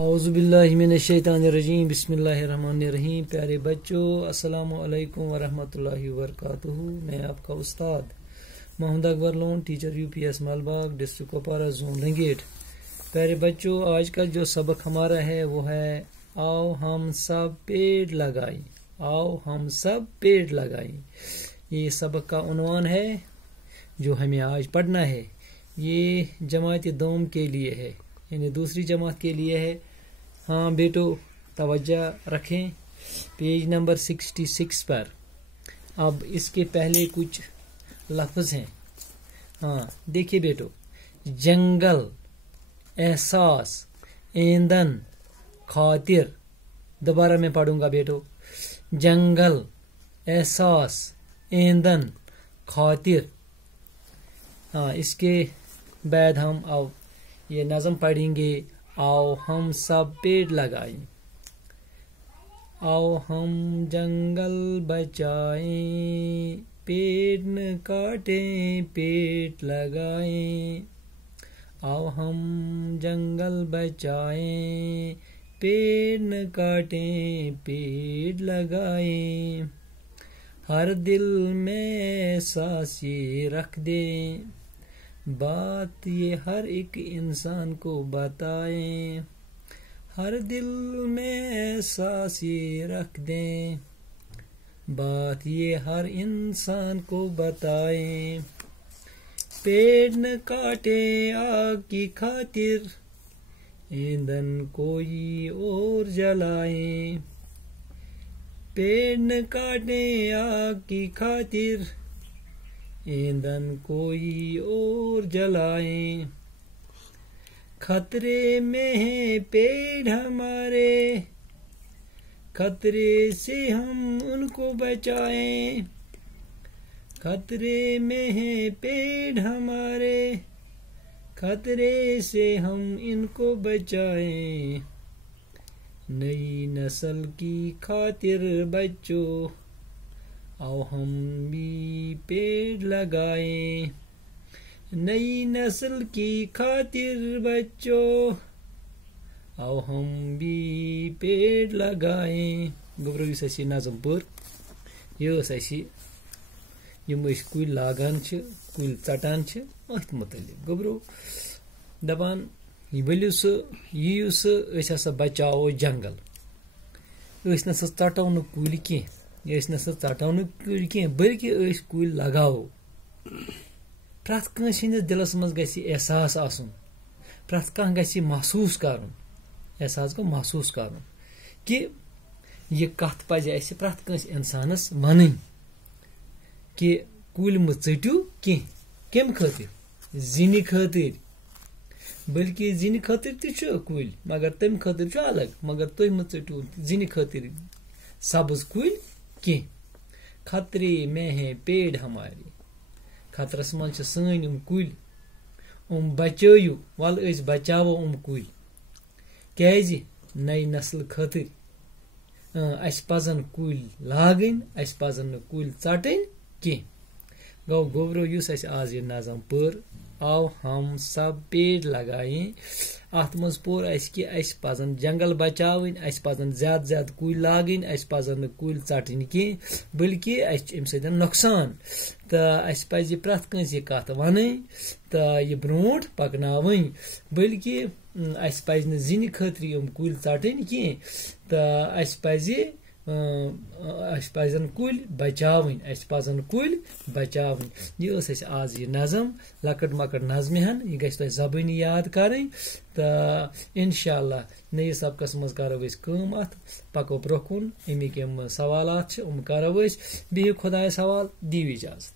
اعوذ باللہ من الشیطان الرجیم بسم اللہ الرحمن الرحیم. پیارے بچوں السلام علیکم ورحمۃ اللہ وبرکاتہ. میں آپ کا استاد Mohammad Akbar Lone, teacher U P S Malbagh, district Kupwara, zone Langate. پیارے بچوں آج کا جو سبق ہمارا ہے وہ ہے آؤ ہم سب پیڑ لگائیں. آؤ ہم سب پیڑ لگائیں. یہ سبق کا عنوان ہے جو ہمیں آج پڑھنا ہے. یہ جماعت دوم کے لیے ہے، یعنی دوسری جماعت کے لیے ہے. ہاں بیٹو توجہ رکھیں، پیج نمبر 66 پر. اب اس کے پہلے کچھ لفظ ہیں. ہاں دیکھیے بیٹو، جنگل، احساس، ایندھن، خاطر. دوبارہ میں پڑھوں گا بیٹو. جنگل، احساس، ایندھن، خاطر. ہاں اس کے بعد ہم اب یہ نظم پڑھیں گے. آؤ ہم سب پیڑ لگائیں. آؤ ہم جنگل بچائیں، پیڑ نہ کاٹیں، پیڑ لگائیں. آؤ ہم جنگل بچائیں، پیڑ نہ کاٹیں، پیڑ لگائیں. ہر دل میں احساس یہ رکھ دیں، بات یہ ہر ایک انسان کو بتائیں. ہر دل میں احساس یہ رکھ دیں، بات یہ ہر انسان کو بتائیں. پیڑ نہ کاٹیں آگ کی خاطر، ایندھن کوئی اور جلائیں. پیڑ نہ کاٹیں آگ کی خاطر، ایندھن کوئی اور جلائیں. خطرے میں ہیں پیڑ ہمارے، خطرے سے ہم ان کو بچائیں. خطرے میں ہیں پیڑ ہمارے، خطرے سے ہم ان کو بچائیں. نئی نسل کی خاطر بچوں، آؤ ہم بھی پیڑ لگائیں. نئی نسل کی خاطر بچوں، آؤ ہم بھی پیڑ لگائیں. گبرو یس اسی نظم پور یہ اسی یم کل لاگان کل ژٹان ات متعلق گبرو دپان ؤلو سہ ییو سہ أسۍ ہسا بچاوو جنگل. أسۍ نسا ژٹو نہٕ کُلۍ کینٛہہ، أسۍ نسا ژٹو نہٕ کُلۍ کینٛہہ بلکہ أسۍ کُلۍ لگاوو. پرٛٮ۪تھ کٲنٛسہِ ہٕنٛدِس دِلس منٛز گژھِ احساس آسُن، پرٛٮ۪تھ کانٛہہ گژھِ محسوٗس کرُن. احساس گوٚو محسوٗس کرُن کہِ یہِ کتھ پزِ اسہِ پرٛٮ۪تھ کٲنٛسہِ انسانس ونٕنۍ کہِ کُلۍ مہٕ ژٔٹِو کینٛہہ. کمہِ خٲطرٕ؟ زِنہِ خٲطرٕ. بلکہ زِنہِ خٲطرٕ تہِ چھُ کُلۍ مگر تمہِ خٲطرٕ چھُ الگ، مگر تُہۍ مہٕ ژٔٹِو زِنہِ خٲطرٕ سبز کُلۍ کینٛہہ. خطرے میں ہیں پیڑ ہمارے، خطرس منٛز چھِ سٲنۍ یِم کُلۍ. بچٲیِو، ول أسۍ بچاوو کُلۍ. کیازِ؟ نئی نسل خٲطرٕ. اسہِ پزن کُلۍ لاگٕنۍ، اسہِ پزن نہٕ کُلۍ ژٹٕنۍ کینٛہہ. گوٚو گوبرو یُس اسہِ آز یہِ نظم پٔر آو ہم سب پیڑ لگائیں، اتھ منٛز پوٚر اسہِ کہِ اسہِ پزن جنگل بچاوٕنۍ، اسہِ پزن زیادٕ زیادٕ کُلۍ لاگٕنۍ، اسہِ پزن نہٕ کُلۍ ژٹٕنۍ کینٛہہ بلکہ اسہِ چھُ امہِ سۭتۍ نۄقصان. تہٕ اسہِ پزِ پرٛٮ۪تھ کٲنٛسہِ یہِ کتھ ونٕنۍ تہٕ یہِ برونٛٹھ پکناوٕنۍ. بلکہ اسہِ پزِ نہٕ زِنہِ خٲطرٕ یِم کُلۍ ژٹٕنۍ کینٛہہ تہٕ اسہِ پزن کُلۍ بچاوٕنۍ، اسہِ پزن کُلۍ بچاوٕنۍ. یہِ ٲس اسہِ آز یہِ نظم، لۄکٕٹ مۄکٕٹ نظمہِ ہن. یہِ گژھِ تۄہہِ زبٲنی یاد کرٕنۍ تہٕ انشاء اللہ نٔیِس سبقس منٛز کرو أسۍ کٲم، اتھ پکو برونٛہہ کُن. امیِکۍ یِم سوالات چھِ یِم کرو أسۍ. بِہِو خۄدایس حوال، دِیِو اِجازت.